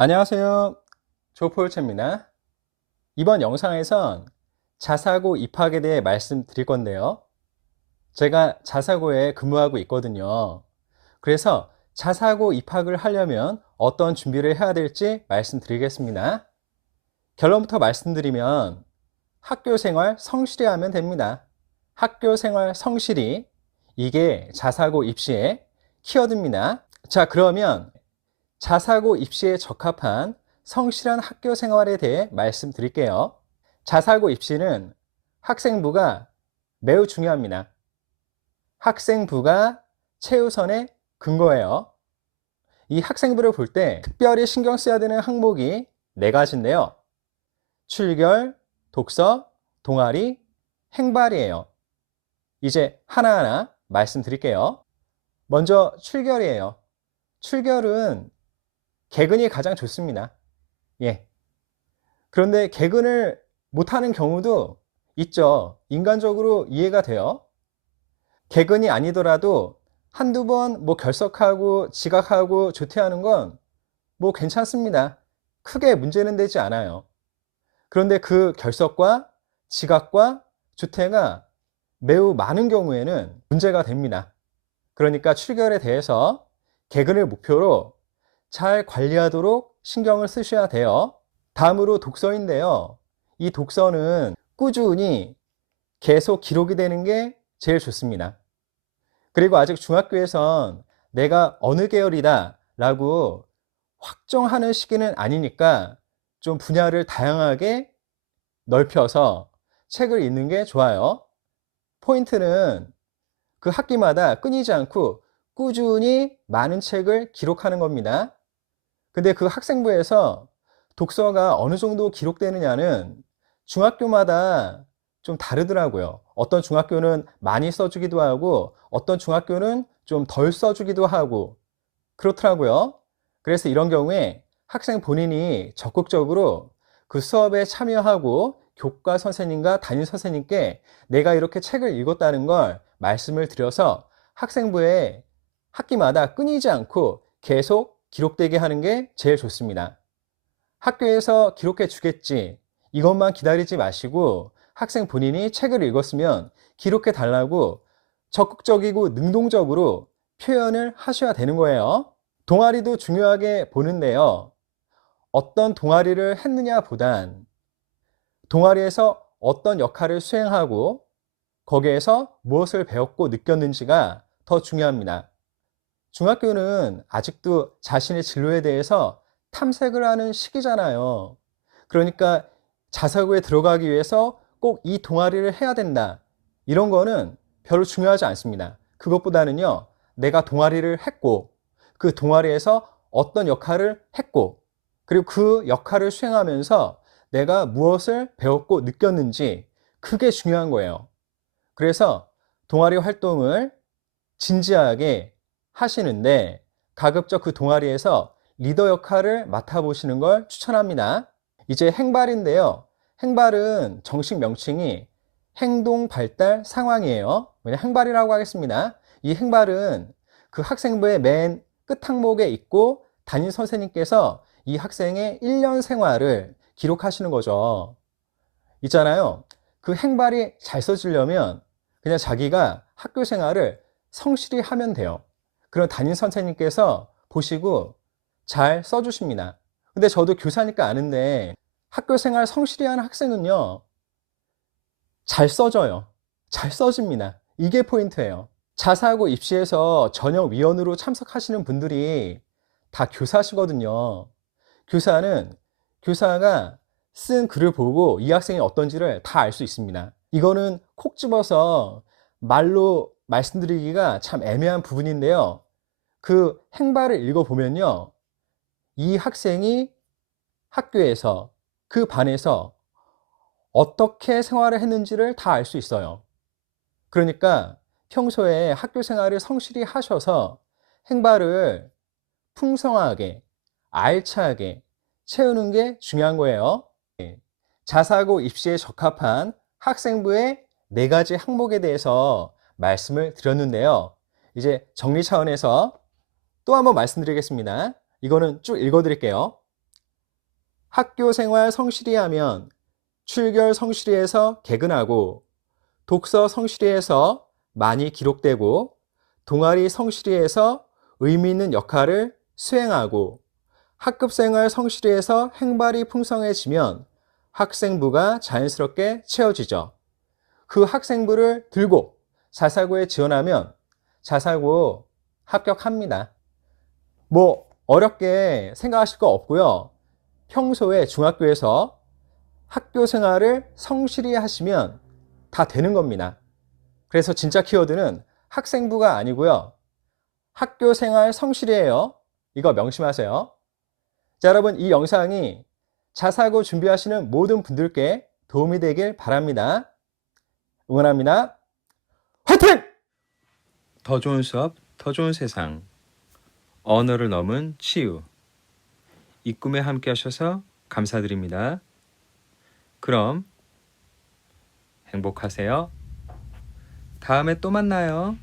안녕하세요. 조포유체입니다. 이번 영상에선 자사고 입학에 대해 말씀드릴 건데요. 제가 자사고에 근무하고 있거든요. 그래서 자사고 입학을 하려면 어떤 준비를 해야 될지 말씀드리겠습니다. 결론부터 말씀드리면 학교 생활 성실히 하면 됩니다. 학교 생활 성실히, 이게 자사고 입시의 키워드입니다. 자, 그러면 자사고 입시에 적합한 성실한 학교 생활에 대해 말씀드릴게요. 자사고 입시는 학생부가 매우 중요합니다. 학생부가 최우선의 근거예요. 이 학생부를 볼 때 특별히 신경 써야 되는 항목이 네 가지인데요. 출결, 독서, 동아리, 행발이에요. 이제 하나하나 말씀드릴게요. 먼저 출결이에요. 출결은 개근이 가장 좋습니다. 예. 그런데 개근을 못하는 경우도 있죠. 인간적으로 이해가 돼요. 개근이 아니더라도 한두 번 결석하고 지각하고 조퇴하는 건 괜찮습니다. 크게 문제는 되지 않아요. 그런데 그 결석과 지각과 조퇴가 매우 많은 경우에는 문제가 됩니다. 그러니까 출결에 대해서 개근을 목표로 잘 관리하도록 신경을 쓰셔야 돼요. 다음으로 독서인데요. 이 독서는 꾸준히 계속 기록이 되는 게 제일 좋습니다. 그리고 아직 중학교에선 내가 어느 계열이다 라고 확정하는 시기는 아니니까 좀 분야를 다양하게 넓혀서 책을 읽는 게 좋아요. 포인트는 그 학기마다 끊이지 않고 꾸준히 많은 책을 기록하는 겁니다. 근데 그 학생부에서 독서가 어느 정도 기록되느냐는 중학교마다 좀 다르더라고요. 어떤 중학교는 많이 써주기도 하고 어떤 중학교는 좀 덜 써주기도 하고 그렇더라고요. 그래서 이런 경우에 학생 본인이 적극적으로 그 수업에 참여하고 교과 선생님과 담임 선생님께 내가 이렇게 책을 읽었다는 걸 말씀을 드려서 학생부에 학기마다 끊이지 않고 계속 기록되게 하는 게 제일 좋습니다. 학교에서 기록해 주겠지, 이것만 기다리지 마시고 학생 본인이 책을 읽었으면 기록해 달라고 적극적이고 능동적으로 표현을 하셔야 되는 거예요. 동아리도 중요하게 보는데요. 어떤 동아리를 했느냐 보단 동아리에서 어떤 역할을 수행하고 거기에서 무엇을 배웠고 느꼈는지가 더 중요합니다. 중학교는 아직도 자신의 진로에 대해서 탐색을 하는 시기잖아요. 그러니까 자사고에 들어가기 위해서 꼭 이 동아리를 해야 된다, 이런 거는 별로 중요하지 않습니다. 그것보다는요, 내가 동아리를 했고 그 동아리에서 어떤 역할을 했고 그리고 그 역할을 수행하면서 내가 무엇을 배웠고 느꼈는지, 그게 중요한 거예요. 그래서 동아리 활동을 진지하게 하시는데 가급적 그 동아리에서 리더 역할을 맡아보시는 걸 추천합니다. 이제 행발인데요. 행발은 정식 명칭이 행동 발달 상황이에요. 그냥 행발이라고 하겠습니다. 이 행발은 그 학생부의 맨 끝 항목에 있고 담임 선생님께서 이 학생의 1년 생활을 기록하시는 거죠. 있잖아요. 그 행발이 잘 써지려면 그냥 자기가 학교 생활을 성실히 하면 돼요. 그럼 담임 선생님께서 보시고 잘 써주십니다. 근데 저도 교사니까 아는데 학교 생활 성실히 하는 학생은요, 잘 써져요. 잘 써집니다. 이게 포인트예요. 자사고 입시에서 전형위원으로 참석하시는 분들이 다 교사시거든요. 교사는 교사가 쓴 글을 보고 이 학생이 어떤지를 다 알 수 있습니다. 이거는 콕 집어서 말로 말씀드리기가 참 애매한 부분인데요. 그 행발을 읽어보면요, 이 학생이 학교에서 그 반에서 어떻게 생활을 했는지를 다 알 수 있어요. 그러니까 평소에 학교 생활을 성실히 하셔서 행발을 풍성하게, 알차게 채우는 게 중요한 거예요. 자사고 입시에 적합한 학생부의 네 가지 항목에 대해서 말씀을 드렸는데요. 이제 정리 차원에서 또 한번 말씀드리겠습니다. 이거는 쭉 읽어 드릴게요. 학교 생활 성실히 하면 출결 성실히에서 개근하고, 독서 성실히에서 많이 기록되고, 동아리 성실히에서 의미 있는 역할을 수행하고, 학급 생활 성실히에서 행발이 풍성해지면 학생부가 자연스럽게 채워지죠. 그 학생부를 들고 자사고에 지원하면 자사고 합격합니다. 뭐 어렵게 생각하실 거 없고요. 평소에 중학교에서 학교 생활을 성실히 하시면 다 되는 겁니다. 그래서 진짜 키워드는 학생부가 아니고요. 학교 생활 성실이에요. 이거 명심하세요. 자, 여러분, 이 영상이 자사고 준비하시는 모든 분들께 도움이 되길 바랍니다. 응원합니다. 화이팅! 더 좋은 수업, 더 좋은 세상. 언어를 넘은 치유. 이 꿈에 함께 하셔서 감사드립니다. 그럼 행복하세요. 다음에 또 만나요.